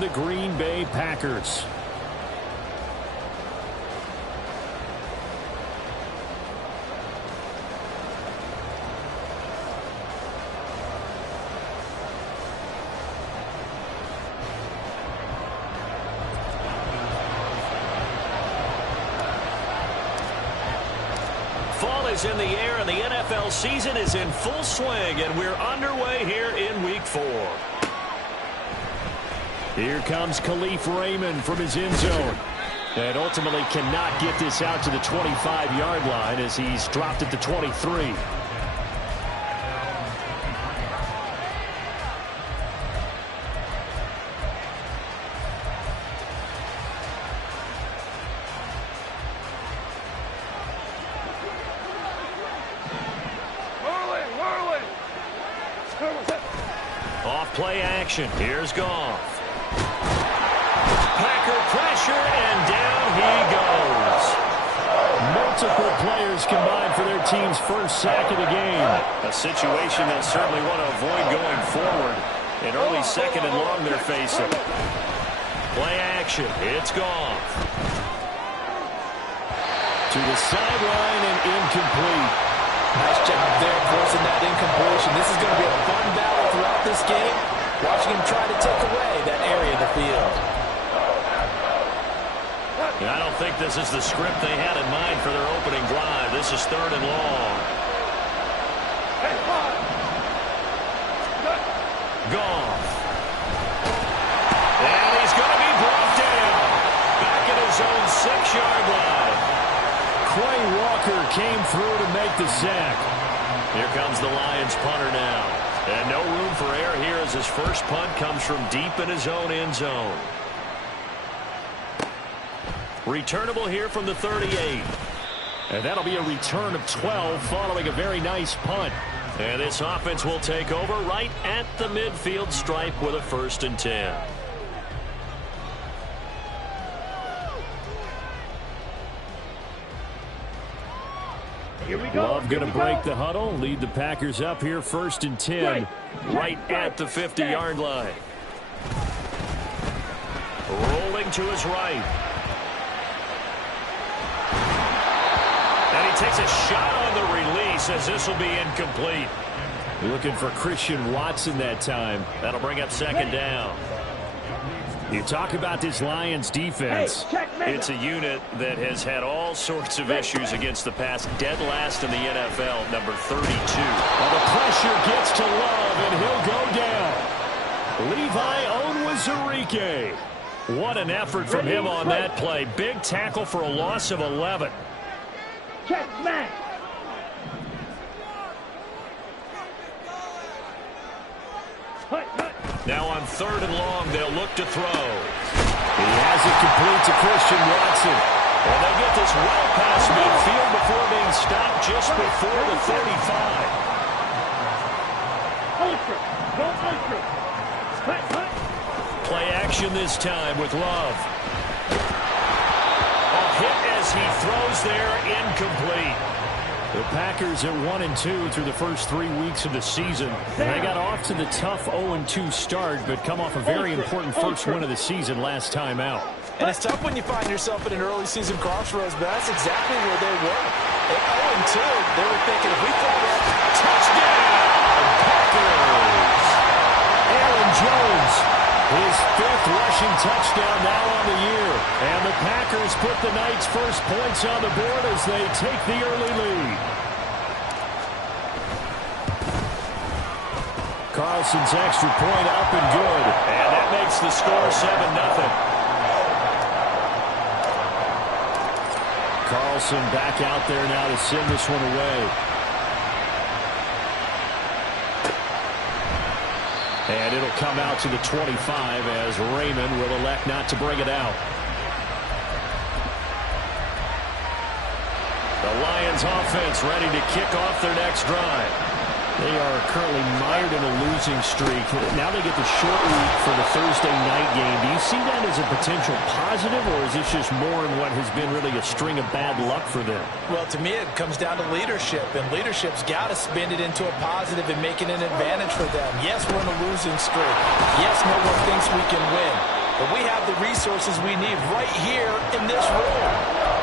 the Green Bay Packers. Fall is in the air, and the NFL season is in full swing, and we're underway here in Week 4. Here comes Khalif Raymond from his end zone. And ultimately cannot get this out to the 25-yard line as he's dropped it to 23. Off play action. Here's Goff. Packer pressure, and down he goes. Multiple players combined for their team's first sack of the game. A situation they'll certainly want to avoid going forward. An early second and long they're facing. Play action. It's Goff. To the sideline and incomplete. Nice job there forcing that incompletion. This is going to be a fun battle throughout this game. Watching him try to take away that area of the field. I don't think this is the script they had in mind for their opening drive. This is 3rd and long. Goff. And he's going to be brought down. Back at his own 6-yard line. Quay Walker came through to make the sack. Here comes the Lions punter now. And no room for error here as his first punt comes from deep in his own end zone. Returnable here from the 38. And that'll be a return of 12 following a very nice punt. And this offense will take over right at the midfield stripe with a 1st and 10. Love going to break the huddle, lead the Packers up here 1st and 10. Right at the 50-yard line. Rolling to his right. And he takes a shot on the release as this will be incomplete. Looking for Christian Watson that time. That'll bring up 2nd down. You talk about this Lions defense. It's a unit that has had all sorts of issues against the pass. Dead last in the NFL, number 32. Well, the pressure gets to Love, and he'll go down. Levi Onwuzurike. What an effort from him on that play. Big tackle for a loss of 11. Check smash. Now on 3rd and long, they'll look to throw. He has it complete to Christian Watson. Well, they get this well past midfield before being stopped just before the 35. Play action this time with Love. A hit as he throws there, incomplete. The Packers at 1-2 through the first 3 weeks of the season. They got off to the tough 0-2 start, but come off a very important first win of the season last time out. And it's tough when you find yourself in an early season crossroads, but that's exactly where they were. At 0-2, they were thinking, if we throw that, Touchdown, Packers! Aaron Jones, his 5th rushing touchdown now on the year. And the Packers put the night's first points on the board as they take the early lead. Carlson's extra point up and good. And that makes the score 7-0. Carlson back out there now to send this one away. And it'll come out to the 25 as Raymond will elect not to bring it out. The Lions offense ready to kick off their next drive. They are currently mired in a losing streak. Now they get the short week for the Thursday night game. Do you see that as a potential positive, or is this just more in what has been really a string of bad luck for them? Well, to me, it comes down to leadership, and leadership's got to spin it into a positive and make it an advantage for them. Yes, we're in a losing streak. Yes, no one thinks we can win. have the resources we need right here in this room.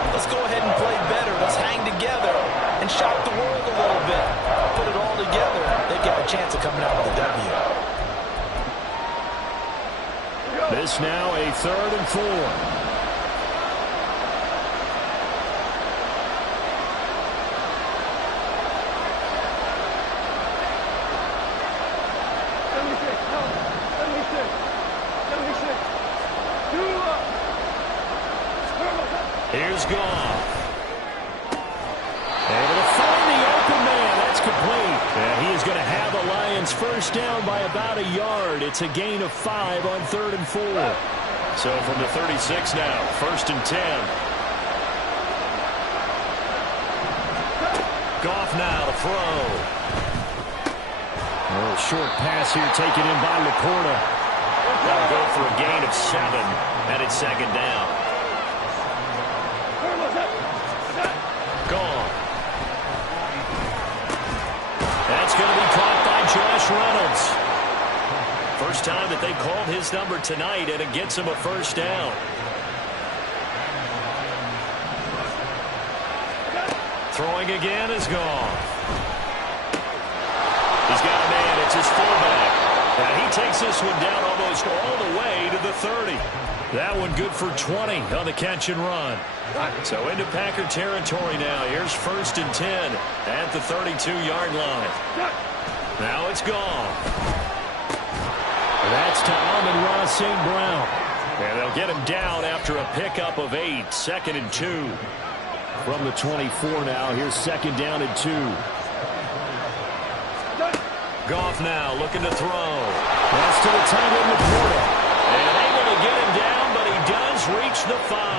Let's go ahead and play better. Let's hang together and shock the world a little bit. Put it all together. They've got a chance of coming out with a W. This now a 3rd and 4. Here's Goff. Able to find the open man. That's complete. And he is going to have the Lions first down by about a yard. It's a gain of 5 on 3rd and 4. So from the 36 now, 1st and 10. Goff now to throw. A little short pass here taken in by Laporta. That'll go for a gain of 7, and it's 2nd down. Gone. That's going to be caught by Josh Reynolds. First time that they called his number tonight, and it gets him a first down. Throwing again is gone. He's got a man. It's his fullback. And he takes this one down almost all the way to the 30. That one good for 20 on the catch and run. So into Packer territory now. Here's 1st and 10 at the 32-yard line. Now it's gone. That's to Amon-Ra St. Brown. And they'll get him down after a pickup of 8. 2nd and 2. From the 24 now. Here's 2nd down and 2. Goff now looking to throw. That's to the tight end, Laporta. And able to get him down, but he does reach the 5.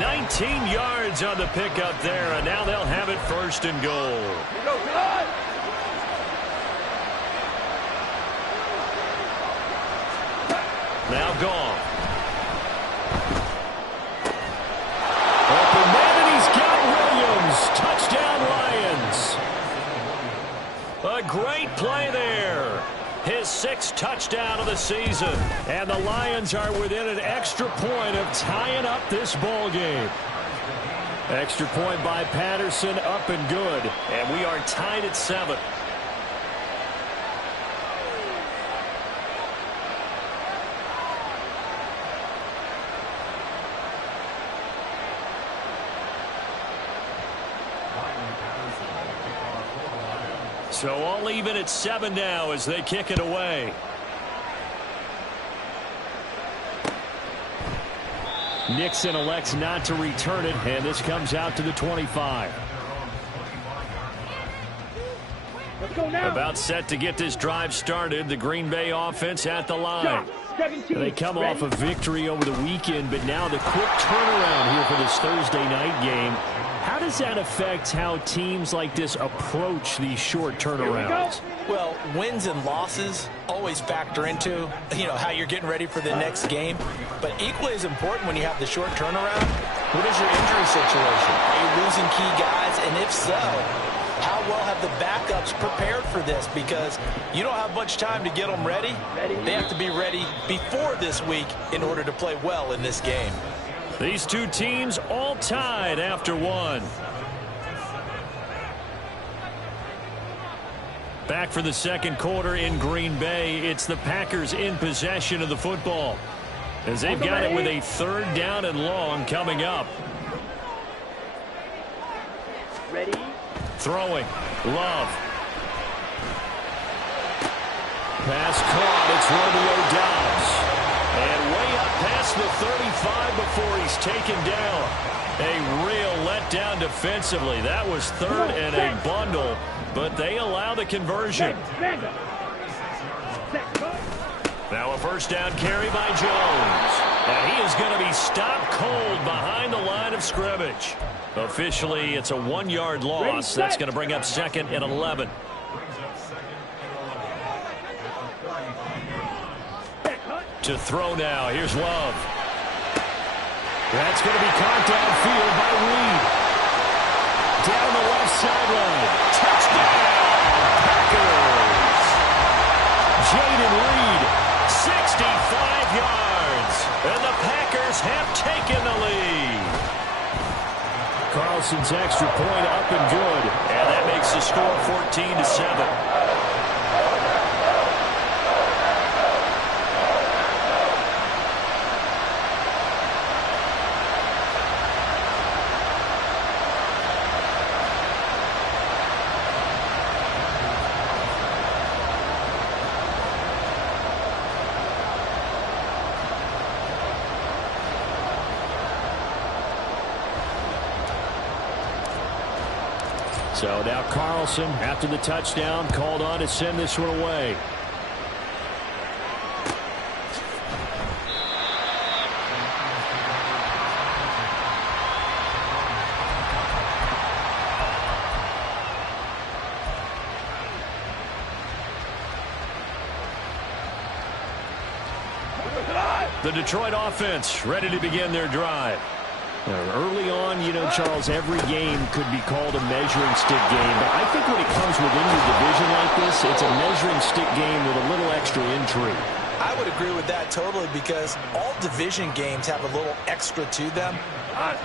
19 yards on the pickup there, and now they'll have it 1st and goal. Now Goff. Open man, and he's got Williams. Touchdown, Lions. A great play there. His 6th touchdown of the season. And the Lions are within an extra point of tying up this ball game. Extra point by Patterson, up and good. And we are tied at 7. So all even at 7 now as they kick it away. Nixon elects not to return it, and this comes out to the 25. Let's go now. About set to get this drive started. The Green Bay offense at the line. They come off a victory over the weekend, but now the quick turnaround here for this Thursday night game. How does that affect how teams like this approach these short turnarounds? Well, wins and losses always factor into, how you're getting ready for the next game. But equally as important when you have the short turnaround, what is your injury situation? Are you losing key guys? And if so, how well have the backups prepared for this? Because you don't have much time to get them ready. They have to be ready before this week in order to play well in this game. These two teams all tied after 1. Back for the 2nd quarter in Green Bay. It's the Packers in possession of the football, as they've got it with a 3rd down and long coming up. Ready? Throwing. Love. Pass caught. It's Romeo Doubs. And way up past the 35 before he's taken down. A real letdown defensively. That was 3rd and a bundle, but they allow the conversion. Now a 1st down carry by Jones. And he is going to be stopped cold behind the line of scrimmage. Officially, it's a 1-yard loss. That's going to bring up 2nd and 11. To throw now. Here's Love. That's going to be caught downfield by Reed. Down the left sideline. Touchdown, Packers. Jaden Reed, 65 yards. have taken the lead. Carlson's extra point up and good. And that makes the score 14-7. So now Carlson, after the touchdown, called on to send this one away. The Detroit offense ready to begin their drive. Early on, you know, Charles, every game could be called a measuring stick game. But I think when it comes within your division like this, it's a measuring stick game with a little extra intrigue. I would agree with that totally because all division games have a little extra to them.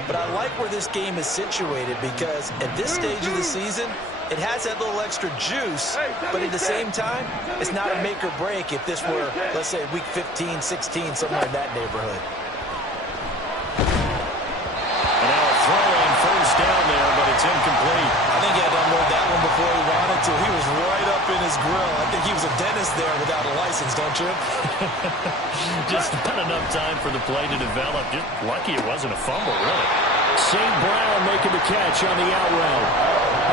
But I like where this game is situated because at this stage of the season, it has that little extra juice, but at the same time, it's not a make or break if this were, let's say, week 15, 16, somewhere in that neighborhood. Down there, but it's incomplete. I think he had to unload that one before he wanted to. He was right up in his grill. I think he was a dentist there without a license, don't you? Just not enough time for the play to develop. Just lucky it wasn't a fumble, really. St. Brown making the catch on the out route.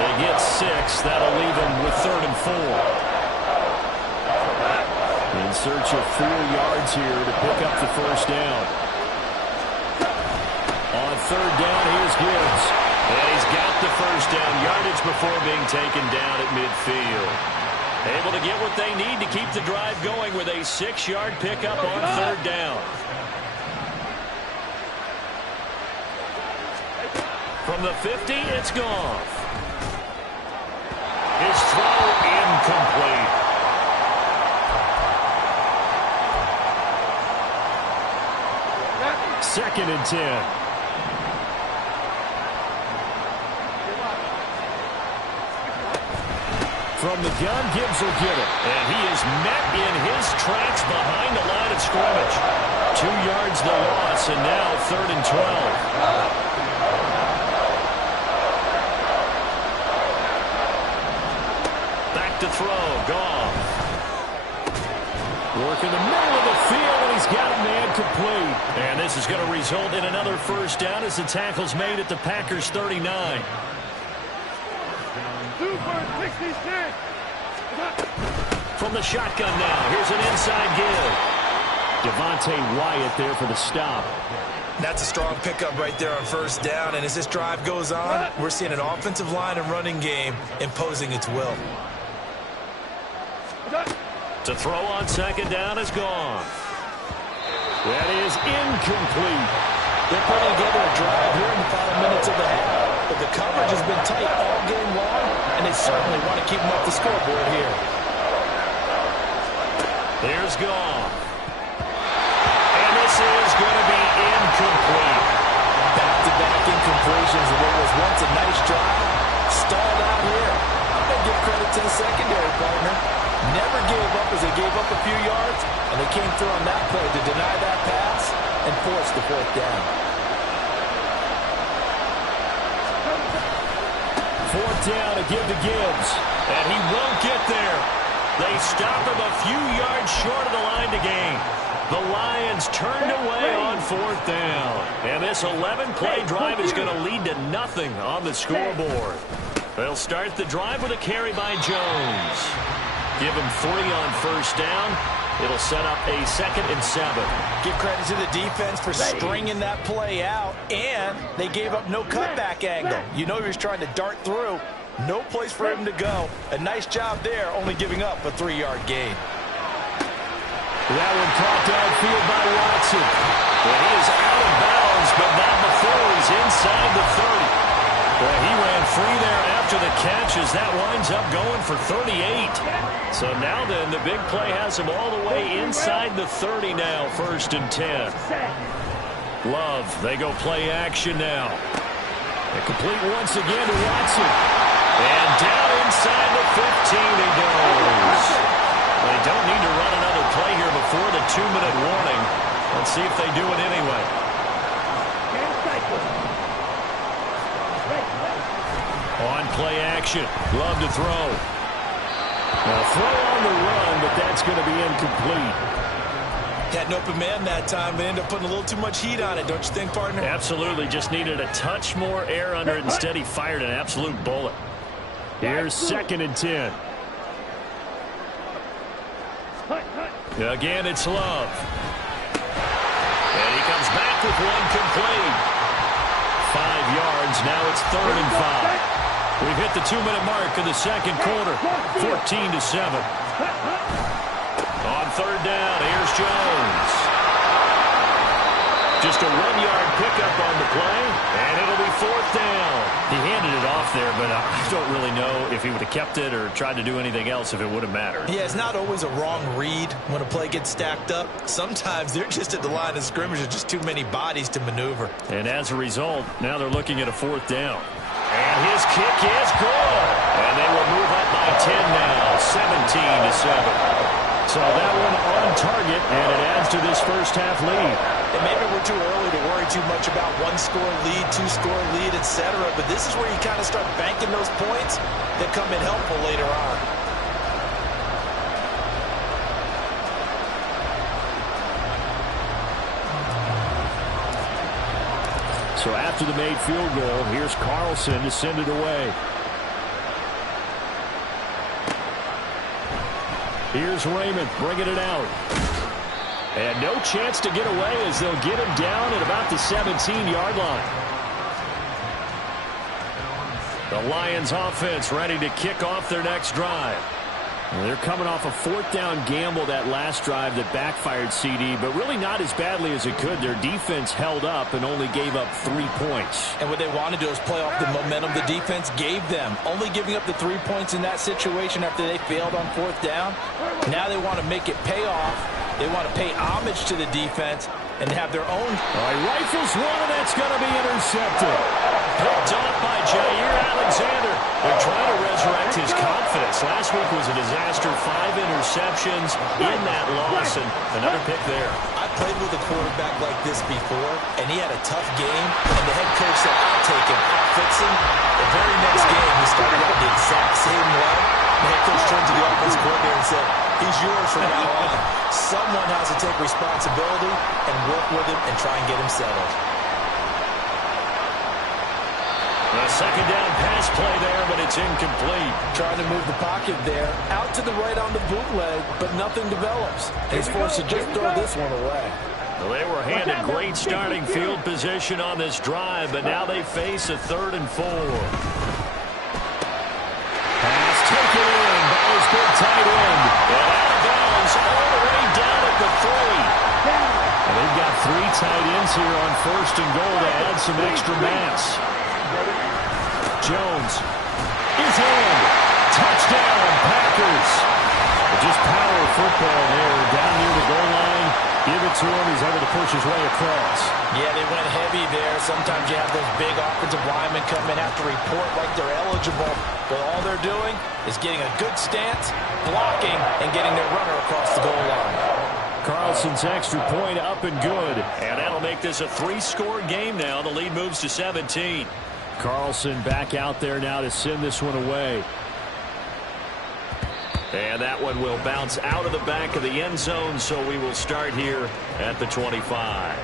They get 6. That'll leave them with 3rd and 4. In search of 4 yards here to pick up the first down. On 3rd down, here's Gibbs. And he's got the first down yardage before being taken down at midfield. Able to get what they need to keep the drive going with a 6-yard pickup on 3rd down. From the 50, it's Goff. His throw incomplete. Second and 10. From the gun, Gibbs will get it. And he is met in his tracks behind the line of scrimmage. 2 yards the loss, and now 3rd and 12. Back to throw. Goff. Work in the middle of the field, and he's got a man complete. And this is going to result in another first down as the tackle's made at the Packers' 39. From the shotgun now, here's an inside give. Devontae Wyatt there for the stop. That's a strong pickup right there on 1st down, and as this drive goes on, we're seeing an offensive line and running game imposing its will. To throw on 2nd down is gone. That is incomplete. They're putting together a drive here in the final minutes of the half. But the coverage has been tight all game long, and they certainly want to keep them up the scoreboard here. There's Goff. And this is going to be incomplete. Back-to-back incompletions of what was once a nice drive. Stalled out here. I'm going to give credit to the secondary partner. Never gave up as they gave up a few yards, and they came through on that play to deny that pass and force the 4th down. 4th down to give to Gibbs. And he won't get there. They stop him a few yards short of the line to gain. The Lions turned away on 4th down. And this 11-play drive is going to lead to nothing on the scoreboard. They'll start the drive with a carry by Jones. Give him 3 on 1st down. It'll set up a 2nd and 7. Give credit to the defense for stringing that play out, and they gave up no cutback angle. You know he was trying to dart through. No place for him to go. A nice job there, only giving up a 3-yard gain. That one caught downfield by Watson. Well, he is out of bounds, but not before he's inside the 30. Well, he ran free there after the catch as that winds up going for 38. So now then, the big play has him all the way inside the 30 now, 1st and 10. Love, they go play action now. And complete once again to Watson. And down inside the 15 he goes. They don't need to run another play here before the 2-minute warning. Let's see if they do it anyway. On play action. Love to throw. Now throw on the run, but that's going to be incomplete. Had an open man that time, but ended up putting a little too much heat on it, don't you think, partner? Absolutely. Just needed a touch more air under it. Instead, he fired an absolute bullet. Here's 2nd and 10. Again, it's Love. And he comes back with one complete. 5 yards. Now it's 3rd and 5. We've hit the 2-minute mark of the second quarter. 14-7. On 3rd down, here's Jones. Just a 1-yard pickup on the play, and it'll be 4th down. He handed it off there, but I don't really know if he would have kept it or tried to do anything else if it would have mattered. Yeah, it's not always a wrong read when a play gets stacked up. Sometimes they're just at the line of scrimmage with just too many bodies to maneuver. And as a result, now they're looking at a 4th down. And his kick is good. And they will move up by 10 now, 17-7. So that one on target, and it adds to this first-half lead. And maybe we're too early to worry too much about 1-score lead, 2-score lead, etc. But this is where you kind of start banking those points that come in helpful later on. So after the made field goal, here's Carlson to send it away. Here's Raymond bringing it out. And no chance to get away as they'll get him down at about the 17-yard line. The Lions offense ready to kick off their next drive. They're coming off a 4th down gamble that last drive that backfired, CD, but really not as badly as it could. Their defense held up and only gave up 3 points. And what they want to do is play off the momentum the defense gave them. Only giving up the 3 points in that situation after they failed on 4th down. Now they want to make it pay off. They want to pay homage to the defense and have their own. All right, rifles one, and that's going to be intercepted. Picked off by Jair Alexander. They're trying to resurrect his confidence. Last week was a disaster. 5 interceptions in that loss, and another pick there. I played with a quarterback like this before, and he had a tough game, and the head coach said, I'll take him, I'll fix him. The very next game, he started out the exact same way. The head coach turned to the offensive coordinator and said, he's yours from now on. Someone has to take responsibility and work with him and try and get him settled. A 2nd down pass play there, but it's incomplete. Trying to move the pocket there. Out to the right on the bootleg, but nothing develops. He's forced to just throw this one away. Well, they were handed great starting field position on this drive, but now they face a 3rd and 4. Pass taken in by his big tight end. And out of bounds all the way down at the 3. And they've got 3 tight ends here on 1st and goal to add some extra mass. Jones is in. Touchdown, Packers. Just power football there down near the goal line. Give it to him. He's able to push his way across. Yeah, they went heavy there. Sometimes you have those big offensive linemen come in, have to report like they're eligible. But all they're doing is getting a good stance, blocking, and getting their runner across the goal line. Carlson's extra point up and good. And that'll make this a 3-score game now. The lead moves to 17. Carlson back out there now to send this one away. And that one will bounce out of the back of the end zone, so we will start here at the 25.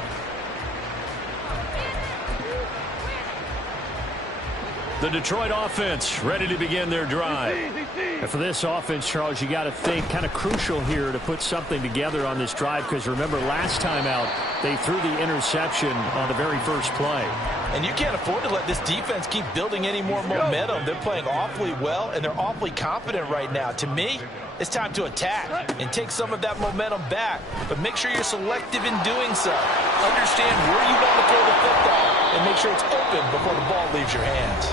The Detroit offense ready to begin their drive. And for this offense, Charles, you got to think kind of crucial here to put something together on this drive, because remember last time out they threw the interception on the very first play. And you can't afford to let this defense keep building any more momentum. They're playing awfully well, and they're awfully confident right now. To me, it's time to attack and take some of that momentum back. But make sure you're selective in doing so. Understand where you want to throw the football, and make sure it's open before the ball leaves your hands.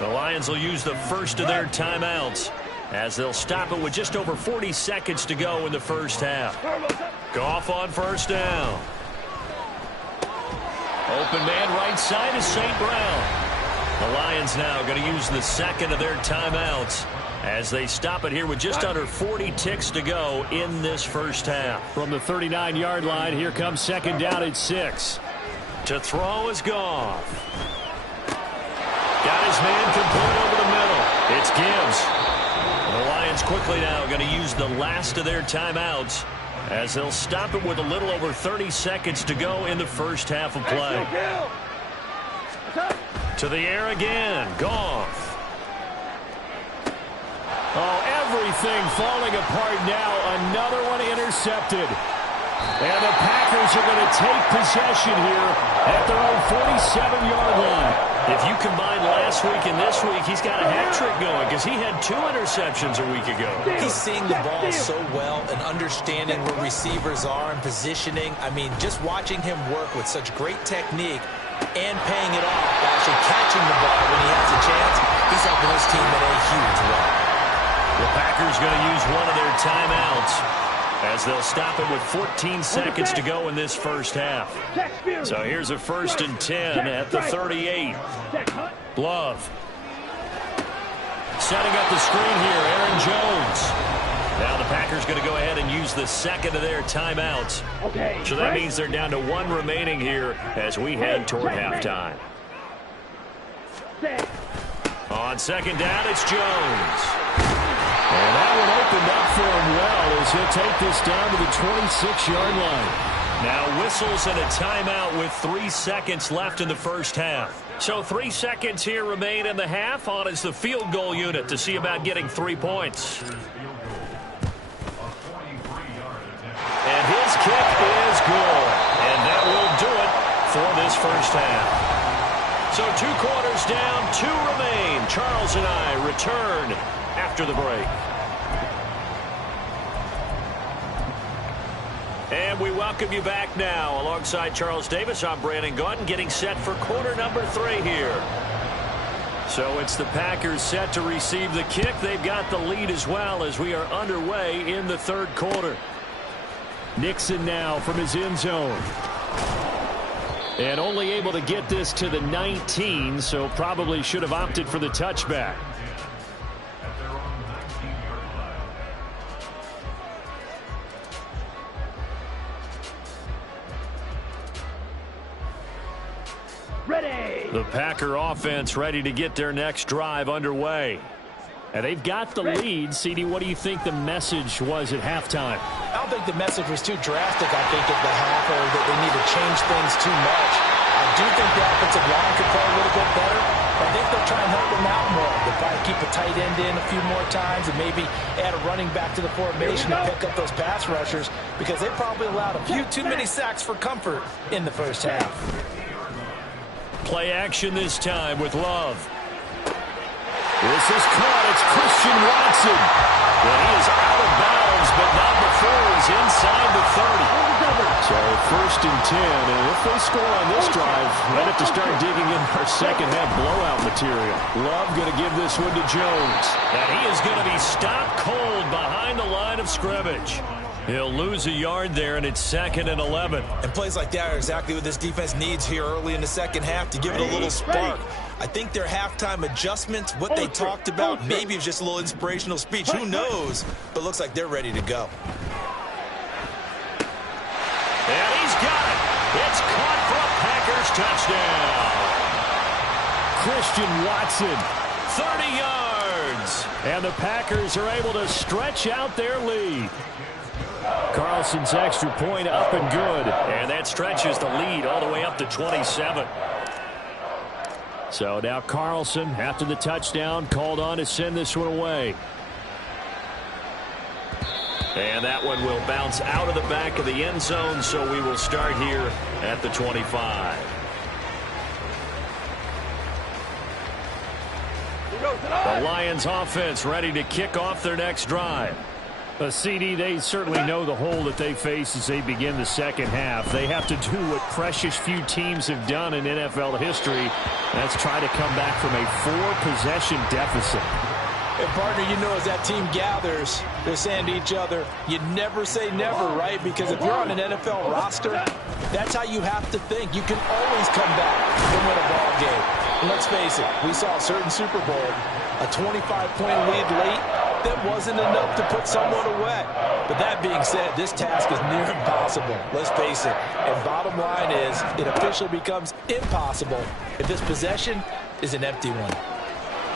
The Lions will use the first of their timeouts as they'll stop it with just over 40 seconds to go in the first half. Goff on 1st down. Open man right side is St. Brown. The Lions now going to use the second of their timeouts as they stop it here with just under 40 ticks to go in this first half. From the 39-yard line, here comes second down at 6. To throw is Goff. Got his man complete over the middle. It's Gibbs. And the Lions quickly now going to use the last of their timeouts as they'll stop it with a little over 30 seconds to go in the first half of play. To the air again. Goff. Oh, everything falling apart now. Another one intercepted. And the Packers are going to take possession here at their own 47-yard line. If you combine last week and this week, he's got a hat trick going because he had 2 interceptions a week ago. He's seeing the ball so well and understanding where receivers are and positioning. I mean, just watching him work with such great technique and paying it off, actually catching the ball when he has a chance, he's helping his team in a huge way. The Packers going to use one of their timeouts as they'll stop it with 14 seconds to go in this first half. So here's a 1st and 10 at the 38. Love. Setting up the screen here, Aaron Jones. Now the Packers going to go ahead and use the second of their timeouts. So that means they're down to 1 remaining here as we head toward halftime. On second down, it's Jones. And that one opened up for him well as he'll take this down to the 26-yard line. Now whistles and a timeout with 3 seconds left in the first half. So 3 seconds here remain in the half on as the field goal unit to see about getting 3 points. And his kick is good. And that will do it for this first half. So 2 quarters down, 2 remain. Charles and I return after the break. And we welcome you back now. Alongside Charles Davis, I'm Brandon Gaudin, getting set for quarter number 3 here. So it's the Packers set to receive the kick. They've got the lead as well as we are underway in the 3rd quarter. Nixon now from his end zone. And only able to get this to the 19, so probably should have opted for the touchback. Ready. The Packer offense ready to get their next drive underway. And they've got the lead. CD, what do you think the message was at halftime? I don't think the message was too drastic, I think, at the half, or that they need to change things too much. I do think the offensive line could play a little bit better. I think they'll try and help them out more. They'll probably keep a tight end in a few more times and maybe add a running back to the formation to pick up those pass rushers because they probably allowed a few too many sacks for comfort in the first half. Play action this time with Love. This is caught. It's Christian Watson. Well, he is out of bounds, but not before he's inside the 30. So 1st and 10, and if they score on this drive, might have to start digging in our second half blowout material. Love going to give this one to Jones. And he is going to be stopped cold behind the line of scrimmage. He'll lose a yard there, and it's 2nd and 11. And plays like that are exactly what this defense needs here early in the second half to give it a little spark. I think their halftime adjustments, what they talked about, maybe it's just a little inspirational speech. Who knows? But looks like they're ready to go. And he's got it. It's caught for a Packers touchdown. Christian Watson. 30 yards. And the Packers are able to stretch out their lead. Carlson's extra point up and good. And that stretches the lead all the way up to 27. So now Carlson, after the touchdown, called on to send this one away. And that one will bounce out of the back of the end zone, so we will start here at the 25. The Lions offense ready to kick off their next drive. CD, they certainly know the hole that they face as they begin the second half. They have to do what precious few teams have done in NFL history. That's try to come back from a 4-possession deficit. And, partner, you know, as that team gathers, they're saying to each other, you never say never, right? Because if you're on an NFL roster, that's how you have to think. You can always come back and win a ball game. And let's face it, we saw a certain Super Bowl, a 25-point lead late, that wasn't enough to put someone away. But that being said, this task is near impossible. Let's face it. And bottom line is, it officially becomes impossible if this possession is an empty one.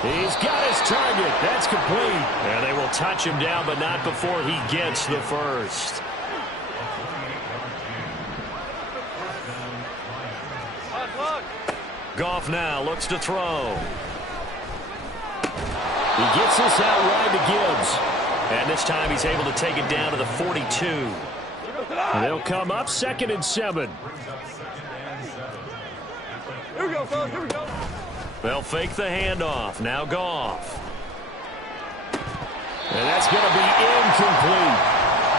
He's got his target. That's complete. And they will touch him down, but not before he gets the first. Goff now looks to throw. He gets this out wide to Gibbs. And this time he's able to take it down to the 42. And they'll come up 2nd and 7. Here we go, fellas. Here we go. They'll fake the handoff. Now Goff. And that's going to be incomplete.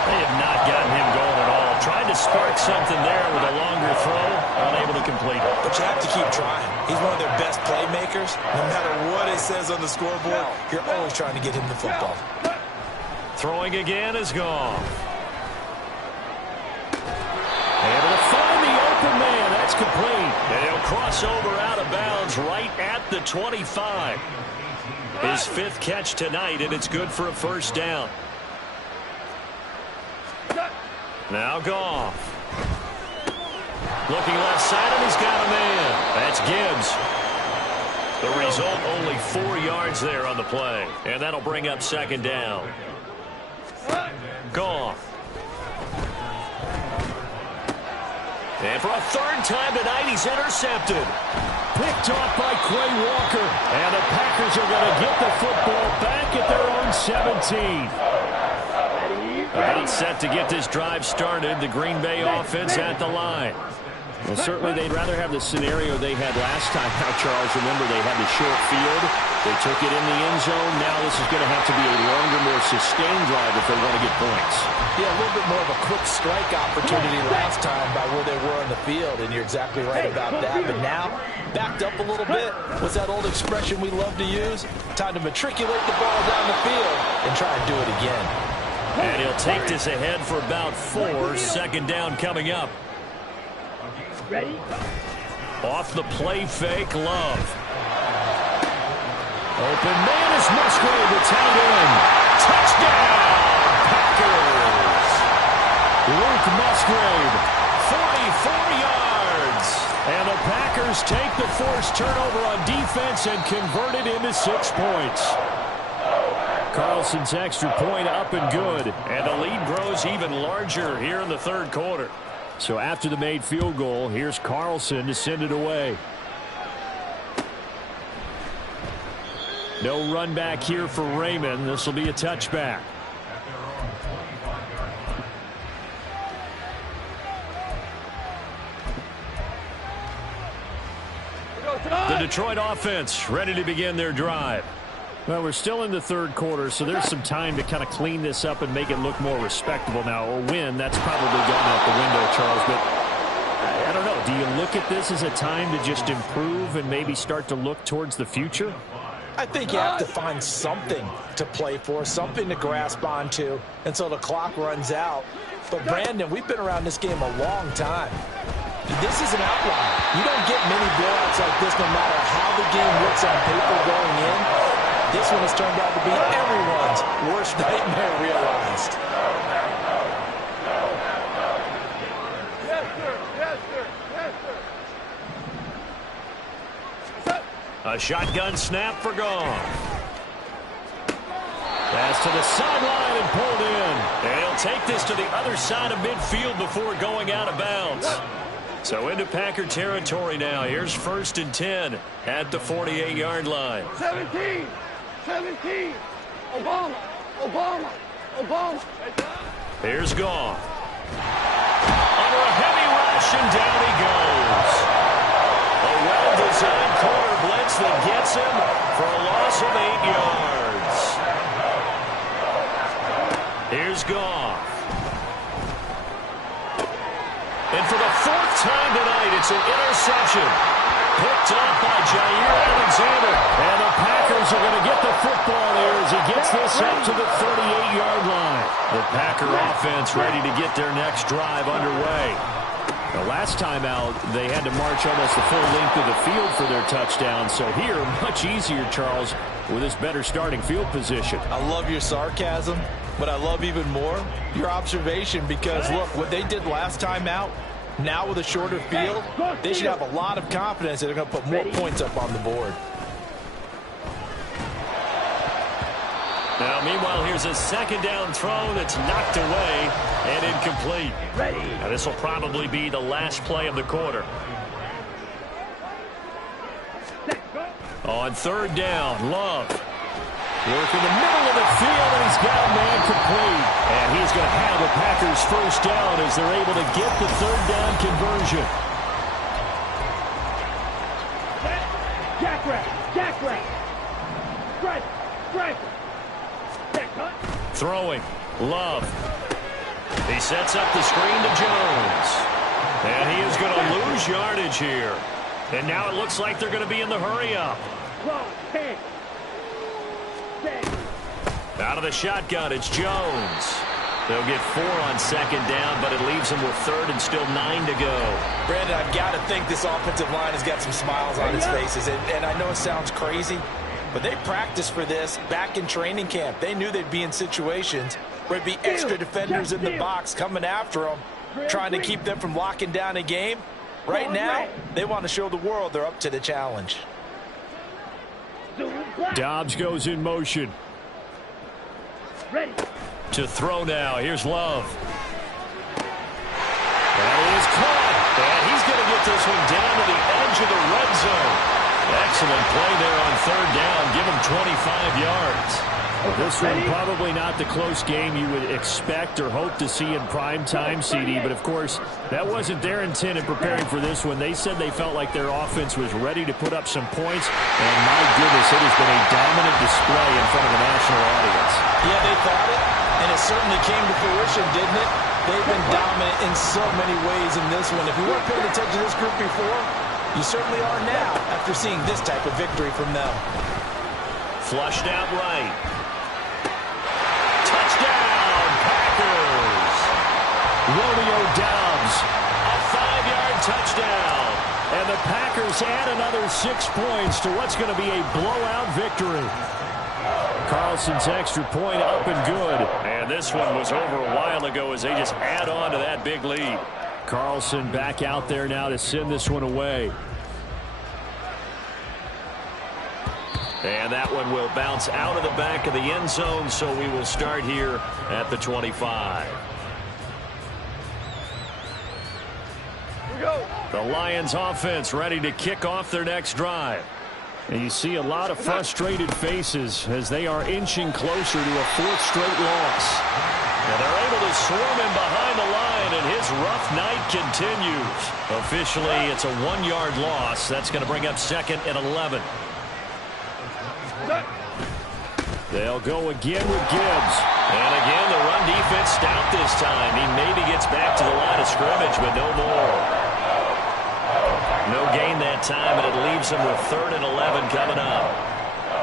They have not gotten him going at all. Tried to spark something there with a longer throw. Unable to complete it. But you have to keep trying. He's one of their best playmakers. No matter what it says on the scoreboard, you're always trying to get him the football. Throwing again is Goff. Able to find the open man. That's complete. And he'll cross over out of bounds right at the 25. His 5th catch tonight, and it's good for a first down. Now Goff. Looking left side, and he's got a man. That's Gibbs. The result, only 4 yards there on the play. And that'll bring up 2nd down. Goff. And for a 3rd time tonight, he's intercepted. Picked off by Quay Walker. And the Packers are going to get the football back at their own 17. About set to get this drive started. The Green Bay offense at the line. Well, certainly they'd rather have the scenario they had last time out, Charles. Remember, they had the short field. They took it in the end zone. Now this is going to have to be a longer, more sustained drive if they want to get points. Yeah, a little bit more of a quick strike opportunity last time by where they were on the field, and you're exactly right about that. But now, backed up a little bit. What's that old expression we love to use? Time to matriculate the ball down the field and try and do it again. And he'll take this ahead for about 4. 2nd down coming up. Ready? Off the play fake, Love. Open man is Musgrave, the tight end. Touchdown, Packers. Luke Musgrave. 44 yards. And the Packers take the forced turnover on defense and convert it into 6 points. Carlson's extra point up and good. And the lead grows even larger here in the 3rd quarter. So after the made field goal, here's Carlson to send it away. No run back here for Raymond. This will be a touchback. The Detroit offense ready to begin their drive. Well, we're still in the 3rd quarter, so there's some time to kind of clean this up and make it look more respectable now. A win, that's probably gone out the window, Charles, but I don't know. Do you look at this as a time to just improve and maybe start to look towards the future? I think you have to find something to play for, something to grasp onto until the clock runs out. But, Brandon, we've been around this game a long time. This is an outlier. You don't get many blowouts like this no matter how the game looks on paper going in. This one has turned out to be everyone's worst nightmare realized. Yes, sir. Yes, sir. Yes, sir. A shotgun snap for Goff. Pass to the sideline and pulled in. And he'll take this to the other side of midfield before going out of bounds. So into Packer territory now. Here's 1st and 10 at the 48-yard line. 17. Obama. Here's Goff. Under a heavy rush, and down he goes. A well-designed corner blitz that gets him for a loss of 8 yards. Here's Goff. And for the fourth time tonight. It's an interception. Picked up by Jair Alexander. And the Packers are going to get the football there as he gets this up to the 38-yard line. The Packer offense ready to get their next drive underway. The last time out, they had to march almost the full length of the field for their touchdown. So here, much easier, Charles, with this better starting field position. I love your sarcasm, but I love even more your observation because, look, what they did last time out, now with a shorter field, they should have a lot of confidence that they're going to put more points up on the board. Now, meanwhile, here's a second down throw that's knocked away and incomplete. Now, this will probably be the last play of the quarter. On third down, Love. Work in the middle of the field, and he's got a man complete. And he's going to have the Packers first down as they're able to get the third down conversion. Throwing, Love. He sets up the screen to Jones. And he is going to lose yardage here. And now it looks like they're going to be in the hurry-up. Out of the shotgun, it's Jones. They'll get 4 on second down, but it leaves them with third and still 9 to go. Brandon, I've got to think this offensive line has got some smiles on its faces. And I know it sounds crazy, but they practiced for this back in training camp. They knew they'd be in situations where it'd be extra defenders in the box coming after them, trying to keep them from locking down a game. Right now, they want to show the world they're up to the challenge. Dobbs goes in motion. Ready. To throw now. Here's Love. That is caught. And he's going to get this one down to the edge of the red zone. Excellent play there on third down. Give him 25 yards. This one probably not the close game you would expect or hope to see in prime time, CD, but of course that wasn't their intent in preparing for this one. They said they felt like their offense was ready to put up some points, and my goodness, it has been a dominant display in front of a national audience. Yeah, they thought it, and it certainly came to fruition, didn't it? They've been dominant in so many ways in this one. If you weren't paying attention to this group before, you certainly are now after seeing this type of victory from them. Flushed out right. Touchdown, Packers. Romeo Dobbs. A 5-yard touchdown. And the Packers add another 6 points to what's going to be a blowout victory. Carlson's extra point up and good. And this one was over a while ago as they just add on to that big lead. Carlson back out there now to send this one away. And that one will bounce out of the back of the end zone, so we will start here at the 25. We go. The Lions offense ready to kick off their next drive. And you see a lot of frustrated faces as they are inching closer to a 4th straight loss. And they're able to swarm him behind the line, and his rough night continues. Officially, it's a 1-yard loss. That's going to bring up 2nd and 11. They'll go again with Gibbs. And again, the run defense stout this time. He maybe gets back to the line of scrimmage, but no more. No gain that time, and it leaves him with 3rd and 11 coming up.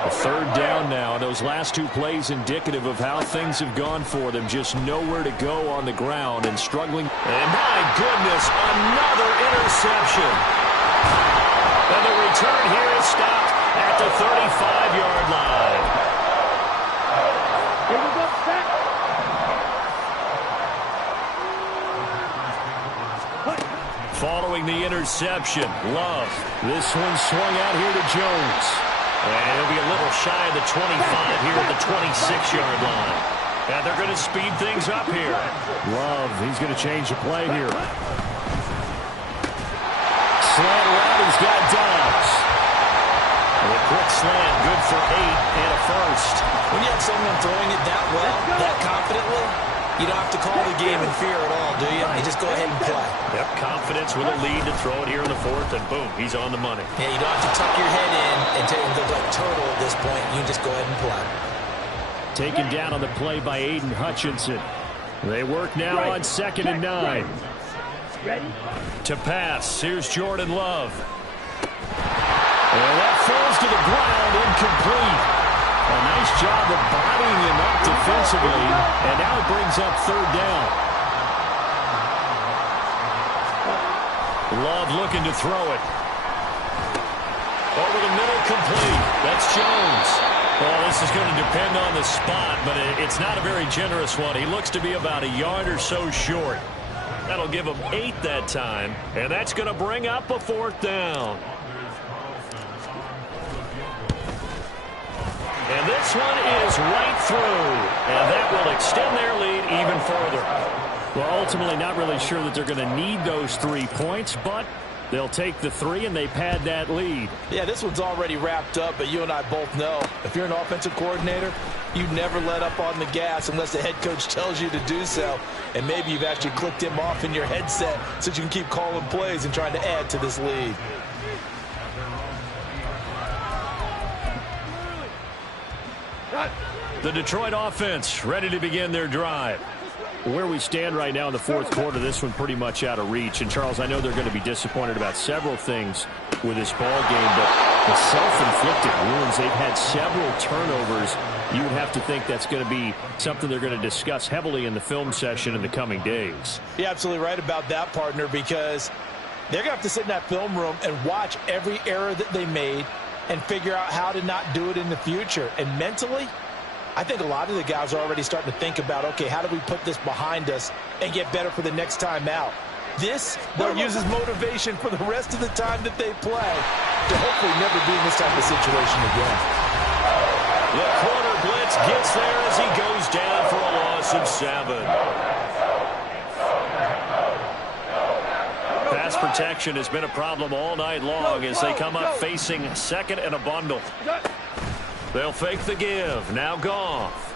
A 3rd down now. Those last 2 plays indicative of how things have gone for them. Just nowhere to go on the ground and struggling. And my goodness, another interception. And the return here is stopped at the 35-yard line. Here we go. Back. Following the interception, Love. This one swung out here to Jones. And he'll be a little shy of the 25 here at the 26-yard line. And they're going to speed things up here. Love, he's going to change the play here. Slant around, he's got Dobbs. And a quick slant, good for 8 and a first. When you have someone throwing it that well, that confidently, you don't have to call the game in fear at all, do you? You just go ahead and play. Yep, confidence with a lead to throw it here in the 4th, and boom, he's on the money. Yeah, you don't have to tuck your head in and take it look like turtle at this point. You just go ahead and play. Taken down on the play by Aiden Hutchinson. They work now on 2nd and 9. Ready? To pass, here's Jordan Love. And that falls to the ground, incomplete. A nice job of bodying him up defensively, and now it brings up third down. Love looking to throw it. Over the middle, complete. That's Jones. Well, this is going to depend on the spot, but it's not a very generous one. He looks to be about a yard or so short. That'll give him 8 that time, and that's going to bring up a fourth down. And this one is right through, and that will extend their lead even further. Well, ultimately not really sure that they're going to need those 3 points, but they'll take the 3 and they pad that lead. Yeah, this one's already wrapped up, but you and I both know if you're an offensive coordinator, you never let up on the gas unless the head coach tells you to do so. And maybe you've actually clicked him off in your headset so you can keep calling plays and trying to add to this lead. The Detroit offense ready to begin their drive. Where we stand right now in the fourth quarter, this one pretty much out of reach. And, Charles, I know they're going to be disappointed about several things with this ball game, but the self-inflicted wounds, they've had several turnovers. You would have to think that's going to be something they're going to discuss heavily in the film session in the coming days. You're absolutely right about that, partner, because they're going to have to sit in that film room and watch every error that they made and figure out how to not do it in the future. And mentally, I think a lot of the guys are already starting to think about, okay, how do we put this behind us and get better for the next time out? This, they'll use as motivation for the rest of the time that they play to hopefully never be in this type of situation again. The corner blitz gets there as he goes down for a loss of 7. Pass protection has been a problem all night long as they come up facing second and a bundle. They'll fake the give. Now Goff.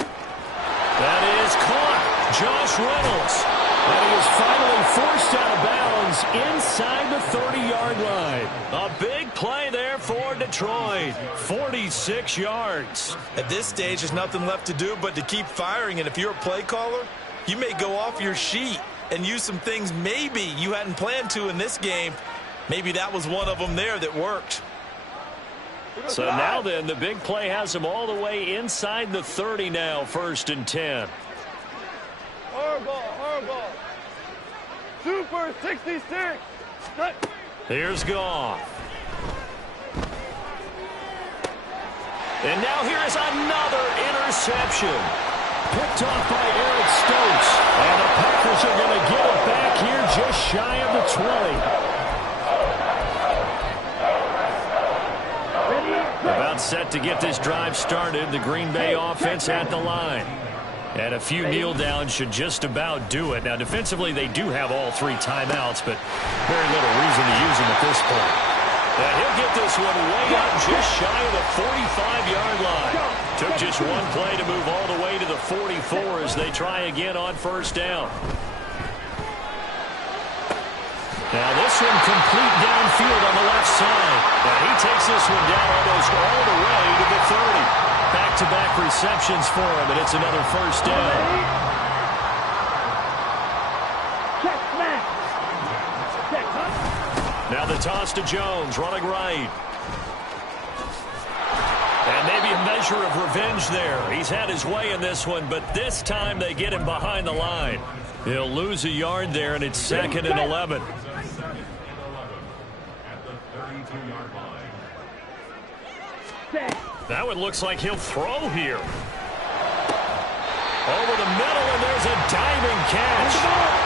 That is caught. Josh Reynolds. And he is finally forced out of bounds inside the 30-yard line. A big play there for Detroit. 46 yards. At this stage, there's nothing left to do but to keep firing. And if you're a play caller, you may go off your sheet and use some things maybe you hadn't planned to in this game. Maybe that was one of them there that worked. So now then, the big play has him all the way inside the 30 now, 1st and 10. Horrible. Super 66. Here's Goff. And now here is another interception. Picked off by Eric Stokes. And the Packers are going to get it back here just shy of the 20. About set to get this drive started. The Green Bay offense at the line. And a few kneel downs should just about do it. Now, defensively, they do have all 3 timeouts, but very little reason to use them at this point. And he'll get this one way up just shy of the 45-yard line. Took just one play to move all the way to the 44 as they try again on 1st down. Now this one complete downfield on the left side. And he takes this one down almost all the way to the 30. Back-to-back receptions for him, and it's another 1st down. Now the toss to Jones, running right. And maybe a measure of revenge there. He's had his way in this one, but this time they get him behind the line. He'll lose a yard there, and it's 2nd and 11. Now it looks like he'll throw here. Over the middle, and there's a diving catch.